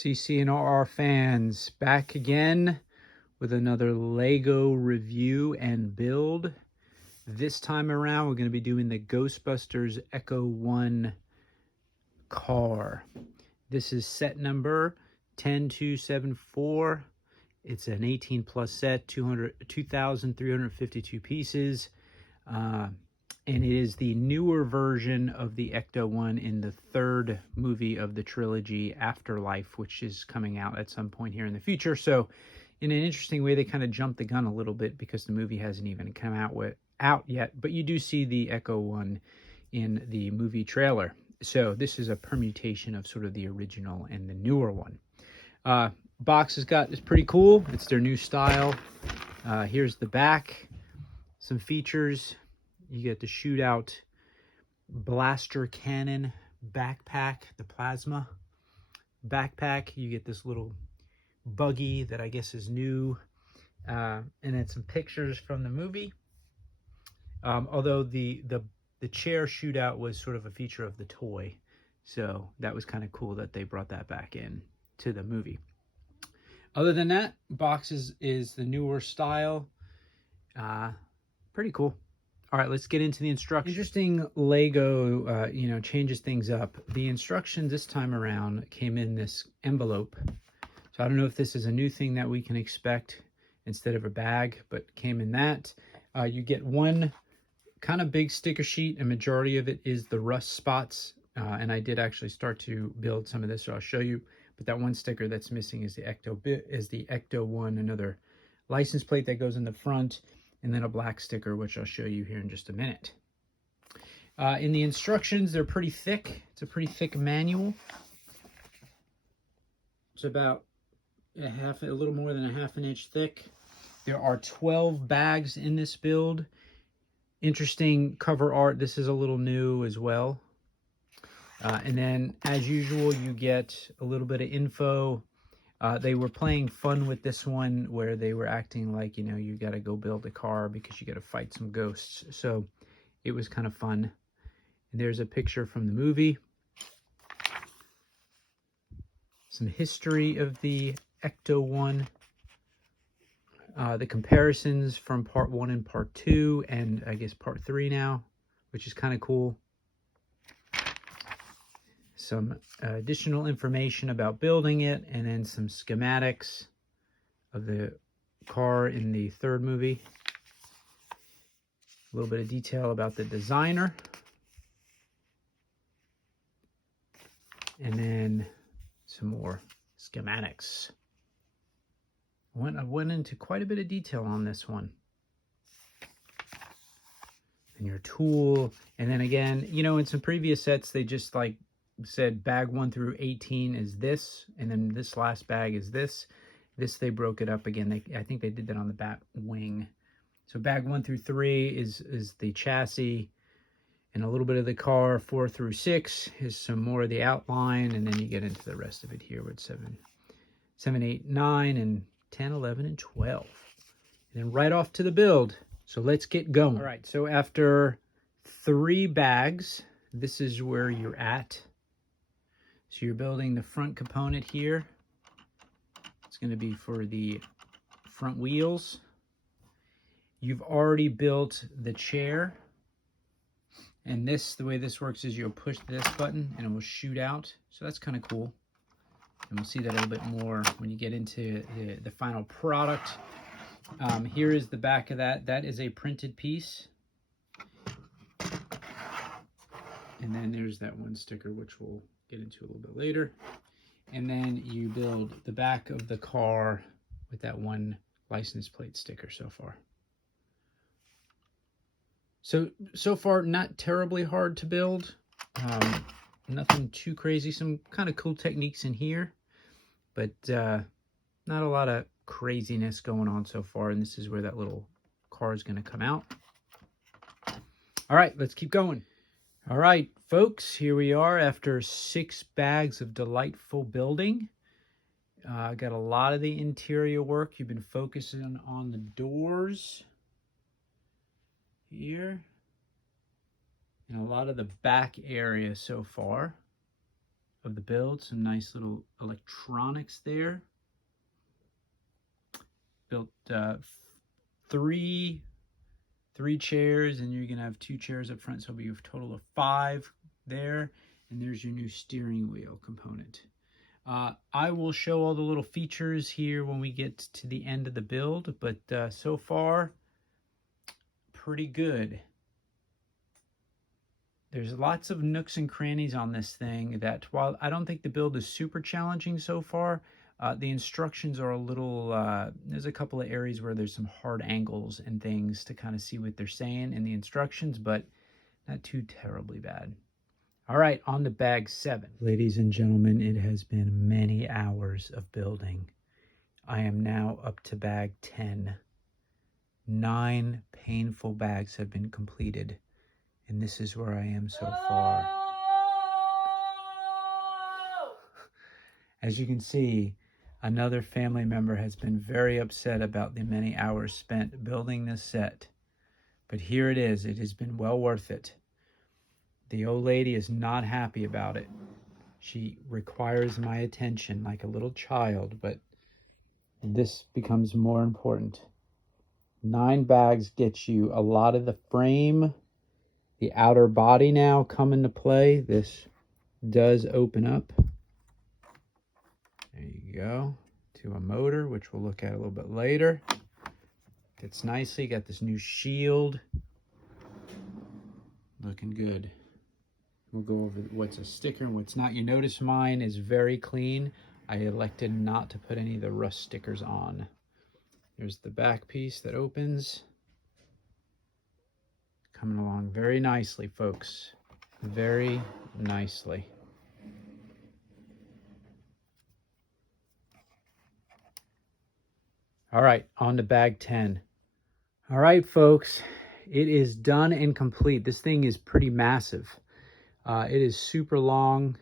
CC and RR fans, back again with another Lego review and build. This time around, we're going to be doing the Ghostbusters ECTO-1 car. This is set number 10274. It's an 18 plus set, 2,352 pieces. And it is the newer version of the ECTO-1 in the third movie of the trilogy, Afterlife, which is coming out at some point here in the future. So in an interesting way, they kind of jumped the gun a little bit because the movie hasn't even come out yet. But you do see the ECTO-1 in the movie trailer. So this is a permutation of sort of the original and the newer one. Box is pretty cool. It's their new style. Here's the back. Some features. You get the shootout blaster cannon backpack, the plasma backpack. You get this little buggy that I guess is new. And then some pictures from the movie. Although the chair shootout was sort of a feature of the toy. So that was kind of cool that they brought that back in to the movie. Other than that, box is the newer style. Pretty cool. All right, let's get into the instructions. Interesting Lego, changes things up. The instructions this time around came in this envelope. So I don't know if this is a new thing that we can expect instead of a bag, but came in that. You get one kind of big sticker sheet. A majority of it is the rust spots. And I did actually start to build some of this, so I'll show you. But that one sticker that's missing is the ECTO-1, another license plate that goes in the front. And then a black sticker, which I'll show you here in just a minute. In the instructions, they're pretty thick. It's a pretty thick manual. It's about a little more than a half an inch thick. There are 12 bags in this build. Interesting cover art. This is a little new as well. And then, as usual, you get a little bit of info. They were playing fun with this one where they were acting like, you got to go build a car because you got to fight some ghosts. So it was kind of fun. And there's a picture from the movie. Some history of the ECTO-1. The comparisons from part 1 and part 2 and I guess part 3 now, which is kind of cool. Some additional information about building it, and then some schematics of the car in the third movie. A little bit of detail about the designer. And then some more schematics. I went into quite a bit of detail on this one. And your tool. And then again, in some previous sets, they just said bag 1 through 18 is this, and then this last bag is this. This, they broke it up again. I think they did that on the bat wing. So bag 1 through 3 is the chassis and a little bit of the car. 4 through 6 is some more of the outline, and then you get into the rest of it here with 7, 8, 9, and 10, 11, and 12. And then right off to the build. So let's get going. All right, so after 3 bags, this is where you're at. So you're building the front component here. It's going to be for the front wheels. You've already built the chair. And the way this works is you'll push this button and it will shoot out. So that's kind of cool. And we'll see that a little bit more when you get into the final product. Here is the back of that. That is a printed piece. And then there's that one sticker, which we'll get into a little bit later. And then you build the back of the car with that one license plate sticker so far. So far, not terribly hard to build. Nothing too crazy. Some kind of cool techniques in here, but not a lot of craziness going on so far. And this is where that little car is going to come out. All right, let's keep going. All right, folks, here we are after 6 bags of delightful building. Got a lot of the interior work. You've been focusing on the doors here and a lot of the back area so far. of the build. Some nice little electronics there. Built three chairs, and you're gonna have 2 chairs up front, so it'll be a total of 5 there. And there's your new steering wheel component. I will show all the little features here when we get to the end of the build, but so far, pretty good. There's lots of nooks and crannies on this thing that, while I don't think the build is super challenging so far, the instructions are a little, there's a couple of areas where there's some hard angles and things to kind of see what they're saying in the instructions, but not too terribly bad. All right, on to bag 7. Ladies and gentlemen, it has been many hours of building. I am now up to bag 10. 9 painful bags have been completed, and this is where I am so far. As you can see, another family member has been very upset about the many hours spent building this set. But here it is. It has been well worth it. The old lady is not happy about it. She requires my attention like a little child, but this becomes more important. 9 bags get you a lot of the frame, the outer body now come into play. This does open up. There you go. To a motor, which we'll look at a little bit later. Fits nicely. Got this new shield. Looking good. We'll go over what's a sticker and what's not. You notice mine is very clean. I elected not to put any of the rust stickers on. There's the back piece that opens. Coming along very nicely, folks. Very nicely. All right, on to bag 10. All right, folks, it is done and complete. This thing is pretty massive. It is super long.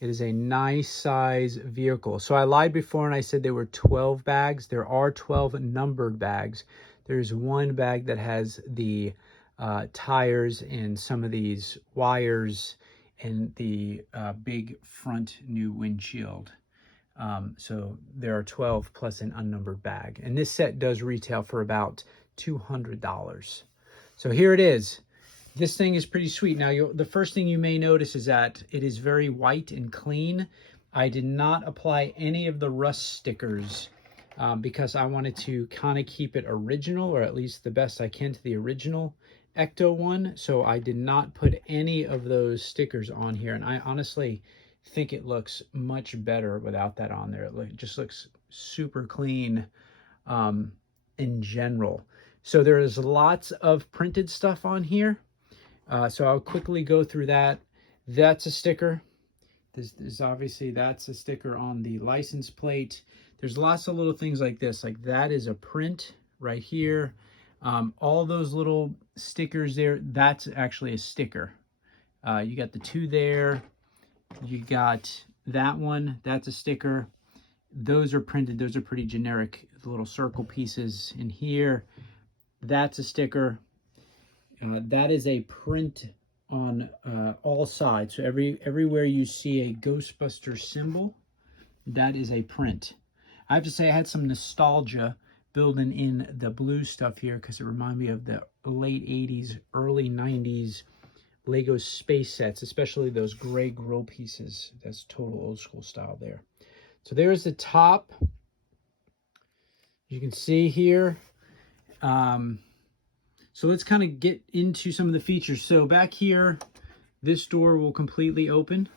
It is a nice size vehicle. So I lied before and I said there were 12 bags. There are 12 numbered bags. There's one bag that has the tires and some of these wires and the big front new windshield. So there are 12 plus an unnumbered bag. And this set does retail for about $200. So here it is. This thing is pretty sweet. Now, the first thing you may notice is that it is very white and clean. I did not apply any of the rust stickers because I wanted to kind of keep it original, or at least the best I can to the original ECTO-1. So I did not put any of those stickers on here. And I honestly think it looks much better without that on there. It just looks super clean in general. So there is lots of printed stuff on here. So I'll quickly go through that. That's a sticker. This is obviously, that's a sticker on the license plate. There's lots of little things like this. Like that is a print right here. All those little stickers there, that's actually a sticker. You got the 2 there. You got that one, that's a sticker. Those are printed. Those are pretty generic. The little circle pieces in here. That's a sticker. That is a print on all sides. So everywhere you see a Ghostbusters symbol, that is a print. I have to say I had some nostalgia building in the blue stuff here because it reminded me of the late 80s, early 90s Lego space sets, especially those gray grill pieces. That's total old school style there. So there's the top. You can see here. So let's kind of get into some of the features. So back here, this door will completely open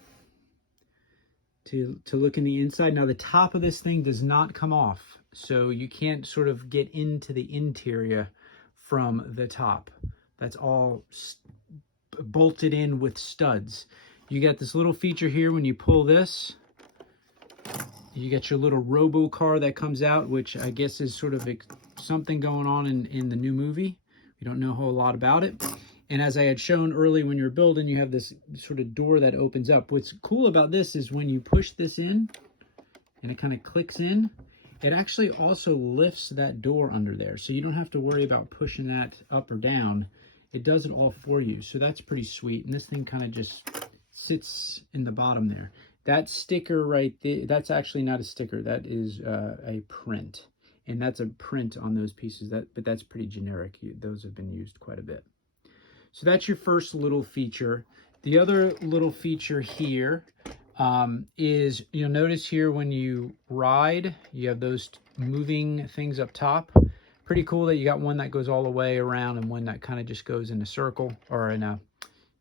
to look in the inside. Now the top of this thing does not come off, so you can't sort of get into the interior from the top. That's all bolted in with studs. You got this little feature here when you pull this. You got your little robo car that comes out, which I guess is sort of something going on in the new movie. We don't know a whole lot about it. And as I had shown early when you're building, you have this sort of door that opens up. What's cool about this is when you push this in and it kind of clicks in, it actually also lifts that door under there. So you don't have to worry about pushing that up or down. It does it all for you. So that's pretty sweet. And this thing kind of just sits in the bottom there. That sticker right there, that's actually not a sticker. That is a print. And that's a print on those pieces. But that's pretty generic. Those have been used quite a bit. So that's your first little feature. The other little feature here is, you'll notice here when you ride, you have those moving things up top. Pretty cool that you got one that goes all the way around and one that kind of just goes in a circle, or in a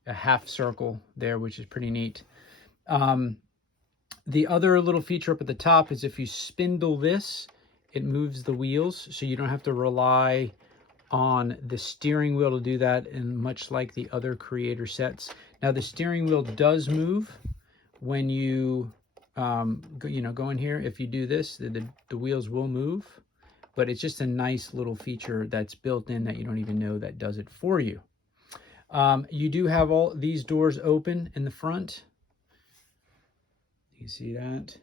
half circle there, which is pretty neat. The other little feature up at the top is if you spindle this, it moves the wheels, so you don't have to rely on the steering wheel to do that, and much like the other Creator sets. Now the steering wheel does move when you go in here. If you do this, the wheels will move, but it's just a nice little feature that's built in that you don't even know that does it for you. You do have all these doors open in the front. You see that?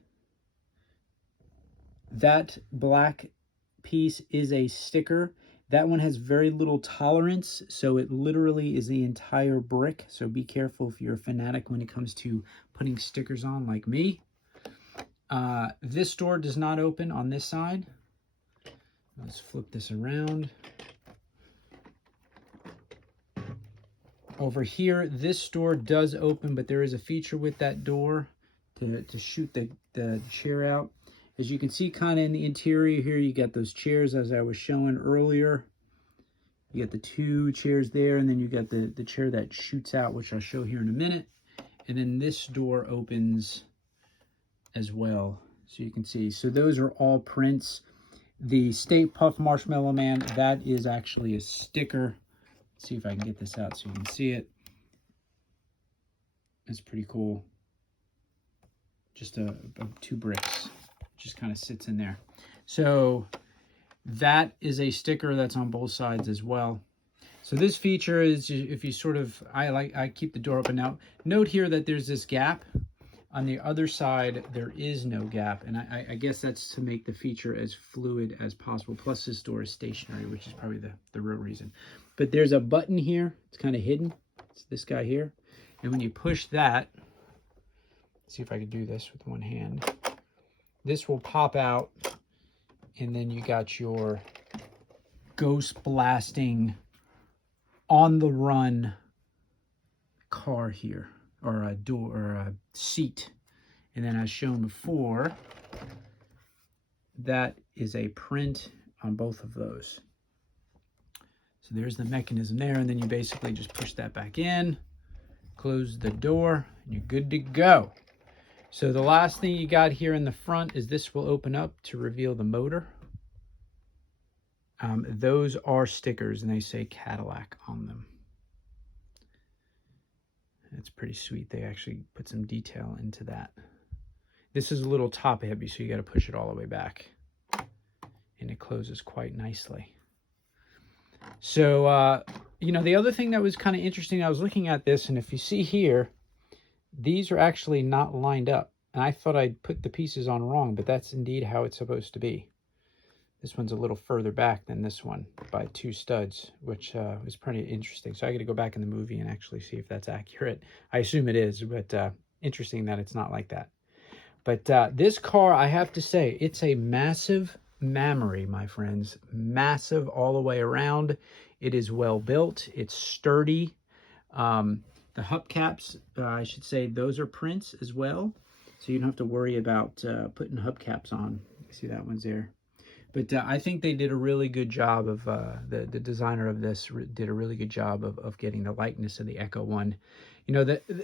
That black piece is a sticker. That one has very little tolerance, so it literally is the entire brick. So be careful if you're a fanatic when it comes to putting stickers on like me. This door does not open on this side. Let's flip this around. Over here, this door does open, but there is a feature with that door to shoot the chair out. As you can see kind of in the interior here, you got those chairs as I was showing earlier. You got the two chairs there, and then you got the chair that shoots out, which I'll show here in a minute. And then this door opens as well, so you can see. So those are all prints. The Stay Puft Marshmallow Man, that is actually a sticker. Let's see if I can get this out so you can see it. That's pretty cool. Just two bricks. Just kind of sits in there. So that is a sticker that's on both sides as well. So this feature is, if you sort of, I keep the door open. Now note here that there's this gap. On the other side there is no gap, and I guess that's to make the feature as fluid as possible. Plus this door is stationary, which is probably the real reason. But there's a button here. It's kind of hidden. It's this guy here, and when you push that, see if I can do this with one hand. This will pop out, and then you got your ghost blasting on the run car here, or a door, or a seat. And then as shown before, that is a print on both of those. So there's the mechanism there, and then you basically just push that back in, close the door, and you're good to go. So the last thing you got here in the front is this will open up to reveal the motor. Those are stickers, and they say Cadillac on them. That's pretty sweet. They actually put some detail into that. This is a little top heavy, so you got to push it all the way back. And it closes quite nicely. So, the other thing that was kind of interesting, I was looking at this, and if you see here, these are actually not lined up. And I thought I'd put the pieces on wrong, but that's indeed how it's supposed to be. This one's a little further back than this one by 2 studs, which is pretty interesting. So I got to go back in the movie and actually see if that's accurate. I assume it is, but interesting that it's not like that. But this car, I have to say, it's a massive mammary, my friends. Massive all the way around. It is well built. It's sturdy. The hubcaps, I should say, those are prints as well. So you don't have to worry about putting hubcaps on. You see that one's there. But I think they did a really good job of, the designer of this did a really good job of getting the likeness of the ECTO-1.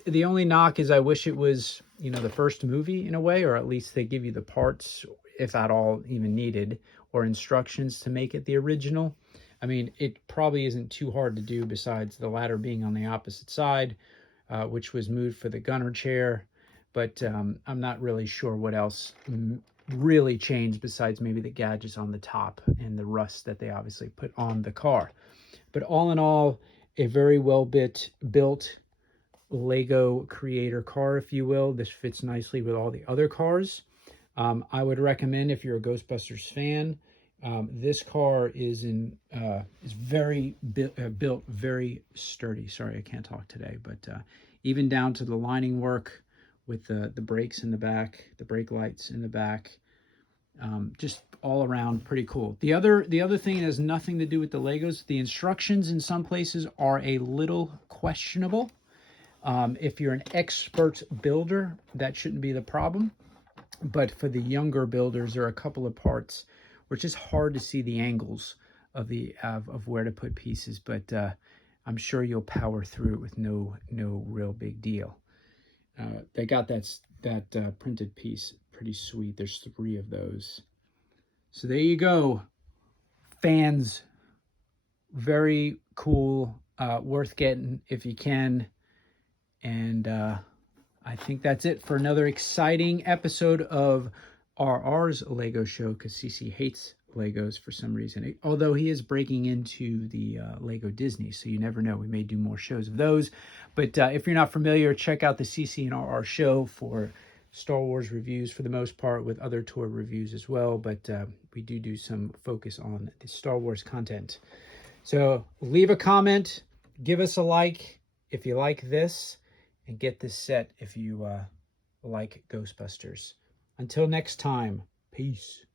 The only knock is I wish it was, the first movie in a way, or at least they give you the parts, if at all even needed, or instructions to make it the original. I mean, it probably isn't too hard to do besides the ladder being on the opposite side, which was moved for the gunner chair. But I'm not really sure what else really changed besides maybe the gadgets on the top and the rust that they obviously put on the car. But all in all, a very well built Lego Creator car, if you will. This fits nicely with all the other cars. I would recommend, if you're a Ghostbusters fan, this car is very built very sturdy. Sorry, I can't talk today, but even down to the lining work with the brakes in the back, the brake lights in the back. Just all around pretty cool. The other thing has nothing to do with the Legos. The instructions in some places are a little questionable. If you're an expert builder, that shouldn't be the problem. But for the younger builders, there are a couple of parts where it's just hard to see the angles of where to put pieces. But I'm sure you'll power through it with no real big deal. They got that printed piece pretty sweet. There's 3 of those. So there you go, fans. Very cool, worth getting if you can. And I think that's it for another exciting episode of RR's Lego show, because CC hates Legos for some reason, although he is breaking into the Lego Disney, so you never know. We may do more shows of those. But if you're not familiar, check out the CC and RR show for Star Wars reviews for the most part, with other toy reviews as well. But we do some focus on the Star Wars content. So leave a comment, give us a like if you like this, and get this set if you like Ghostbusters. Until next time, peace.